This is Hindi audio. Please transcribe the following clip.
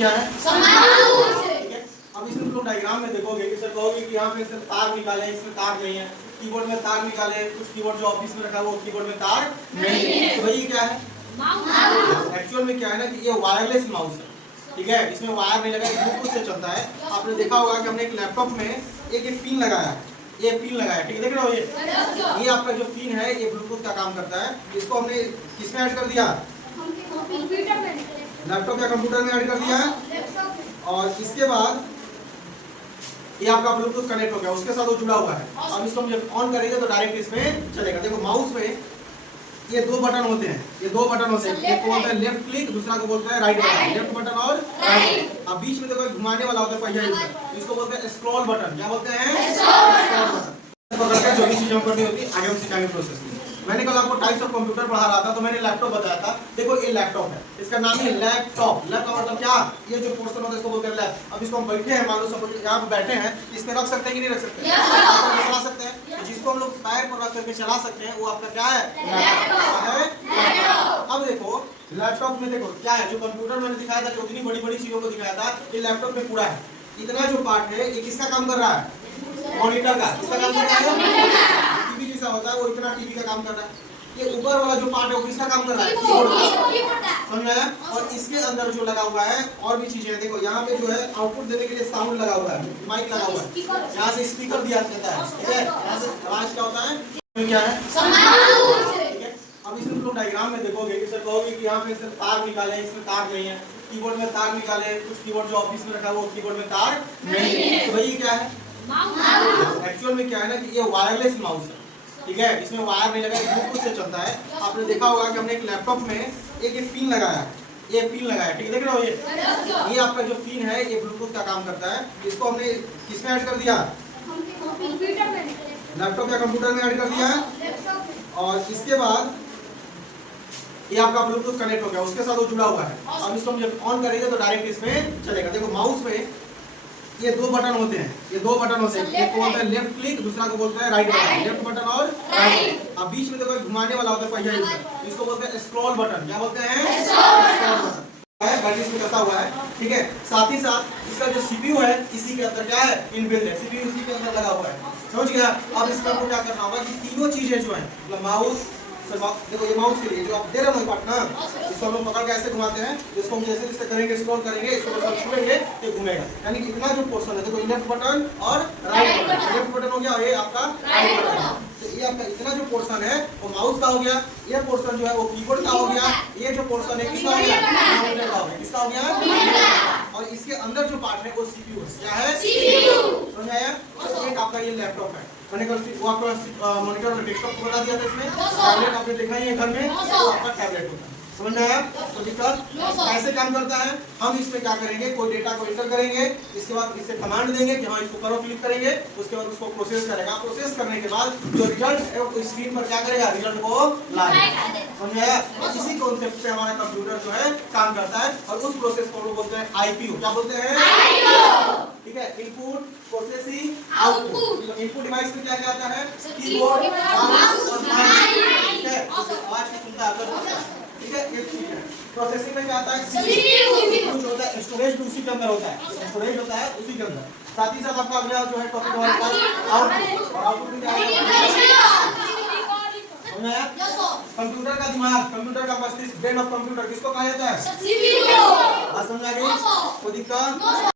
क्या है? ठीक है। अब इसमें तुम डायग्राम में देखोगे कि सर कहोगे कि यहाँ पे सिर्फ तार निकाले, इसमें तार नहीं है, कीबोर्ड में तार निकाले, कुछ कीबोर्ड जो ऑफिस में रखा है वो कीबोर्ड में तार नहीं है, तो भाई क्या है? एक्चुअल में क्या है ना कि ये वायरलेस माउस है, ठीक है, इसमें वायर नहीं लगा, ब्लूटूथ से चलता है। आपने देखा होगा कि हमने एक लैपटॉप में एक पिन लगाया है, ये पिन लगाया, ठीक है, देख रहे हो ये आपका जो पिन है ये ब्लूटूथ का काम करता है। इसको हमने किसमें ऐड कर दिया? लैपटॉप या कंप्यूटर में ऐड कर दिया है, और इसके बाद ये आपका ब्लूटूथ कनेक्ट हो गया, उसके साथ वो जुड़ा हुआ है। अब इसको हम जब ऑन करेंगे तो डायरेक्ट इसमें चलेगा। देखो माउस में ये दो बटन होते हैं, ये दो बटन होते हैं, एक को बोलते हैं लेफ्ट क्लिक, दूसरा को बोलते हैं राइट बटन, लेफ्ट बटन और राइट। अब बीच में देखो घुमाने वाला होता है पहिया, इसको बोलते हैं स्क्रॉल बटन। क्या बोलते हैं? Scroll button. पकड़कर जो भी चीज हम करनी होती है आगे हम सिखाएंगे प्रोसेस में। मैंने कल आपको टाइप्स ऑफ कंप्यूटर पढ़ा रहा था, तो मैंने लैपटॉप बताया था। देखो ये लैपटॉप है, इसका नाम है लैपटॉप। लैपटॉप मतलब क्या? ये जो पोर्शन होता है इसको बोलते हैं लैप। अब इसको हम बैठे हैं, मान लो सब यहाँ पे बैठे हैं, इसमें रख सकते हैं कि नहीं रख सकते? चला सकते हैं। जिसको हम लोग पैर पर रख करके चला सकते हैं वो आपका क्या है? लैपटॉप। अब देखो लैपटॉप में देखो क्या है, जो कंप्यूटर मैंने दिखाया था, जो इतनी बड़ी बड़ी चीजों को दिखाया था, ये लैपटॉप में पूरा है। इतना जो पार्ट है ये किसका काम कर रहा है? मॉनिटर का। किसका काम कर रहा है? टीवी जैसा होता है वो, इतना टीवी का काम कर रहा है। ये ऊपर वाला जो पार्ट है वो किसका काम कर रहा है? कीबोर्ड का। समझ आया? और इसके अंदर जो लगा हुआ है और भी चीजें हैं। देखो यहाँ पे जो है आउटपुट देने के लिए साउंड लगा हुआ है, माइक लगा हुआ है, यहाँ से स्पीकर दिया जाता है, ठीक है, यहाँ से आवाज क्या होता है? क्या है? ठीक है। अब इसमें तुम डायग्राम में देखोगे कि सर कहोगे कि यहाँ पे सिर्फ तार निकाले, इसमें तार नहीं है, कीबोर्ड में तार निकाले, कुछ कीबोर्ड जो ऑफिस में रखा है वो कीबोर्ड में तार नहीं है, तो भाई क्या है? एक्चुअल में क्या है ना कि ये वायरलेस माउस है, ठीक है, इसमें वायर नहीं लगा, ब्लूटूथ से चलता है। आपने देखा होगा कि हमने एक लैपटॉप में एक पिन लगाया है, ये पिन लगाया, ठीक है, देख रहे हो ये आपका जो पिन है ये ब्लूटूथ का काम करता है। इसको हमने किसमें ऐड कर दिया? लैपटॉप या कंप्यूटर में ऐड कर दिया है, और इसके बाद ये आपका ब्लूटूथ कनेक्ट हो गया, उसके साथ वो जुड़ा हुआ है। अब इसको हम जब ऑन करेंगे तो डायरेक्ट इसमें चलेगा। देखो माउस में ये दो बटन होते हैं, ये दो बटन होते हैं, एक को बोलते हैं लेफ्ट क्लिक, दूसरा को बोलते हैं राइट बटन, लेफ्ट बटन और राइट। अब बीच में देखो घुमाने वाला होता है पहिया, इसको बोलते हैं स्क्रॉल बटन। क्या बोलते हैं? Scroll button. बैटरी इसमें कसा हुआ है, ठीक है। साथ ही साथ इसका जो सीपीयू है इसी के अंदर क्या है? इनबिल्ट है, सीपीयू इसी के अंदर लगा हुआ है, समझ गया? अब इसका आपको क्या करना होगा कि तीनों चीजें जो है, मतलब माउस, देखो ये माउस के लिए जो आप दे रहे हो पार्टनर, इसको हम लोग पकड़ के ऐसे घुमाते हैं, इसको हम जैसे जैसे करेंगे स्क्रॉल करेंगे, इसको बस छुएंगे ये घूमेगा। यानी कि इतना जो पोर्शन है, देखो लेफ्ट बटन और राइट बटन, लेफ्ट बटन हो गया और ये आपका राइट बटन। तो ये आपका इतना जो पोर्शन है वो माउस का हो गया, ये पोर्शन जो है वो कीबोर्ड का हो गया, ये जो पोर्शन है किसका हो गया? मॉनिटर का हो गया। किसका हो गया? और इसके अंदर जो पार्ट है वो सीपीयू है। क्या है? सीपीयू। समझ आया? और एक आपका ये लैपटॉप है, मैंने कल वो आपका मॉनिटर और डेस्कटॉप को बना दिया था इसमें, टैबलेट आपने देखा ही है घर में, वो आपका टैबलेट होता है, समझ में आया? तो दिक्कत कैसे काम करता है? हम इसमें क्या करेंगे, कोई डेटा को एंटर करेंगे, इसके बाद इससे कमांड देंगे कि हाँ इसको करो, क्लिक करेंगे, उसके बाद उसको प्रोसेस करेगा, प्रोसेस करने के बाद जो रिजल्ट है वो स्क्रीन पर क्या करेगा? रिजल्ट को लाएगा, समझ में आया? इसी कॉन्सेप्ट पे हमारा कंप्यूटर जो है काम करता है, और उस प्रोसेस को लोग बोलते हैं आईपीयू। क्या बोलते हैं? ठीक है, input processing output. Input device में क्या क्या आता है? कीबोर्ड, माउस और माइक, ठीक है, आवाज की सुनता है, ठीक है, ये ठीक है। प्रोसेसिंग में क्या आता है? सीपीयू जो होता है, स्टोरेज भी उसी के अंदर होता है, स्टोरेज होता है उसी के अंदर। साथ ही साथ आपका अगला जो है टॉपिक हमारे पास आउटपुट, और आउटपुट में क्या है? कंप्यूटर का दिमाग, कंप्यूटर का मस्तिष्क, ब्रेन ऑफ कंप्यूटर किसको कहा जाता है? सीपीयू। बात समझ आ गई? कोई दिक्कत?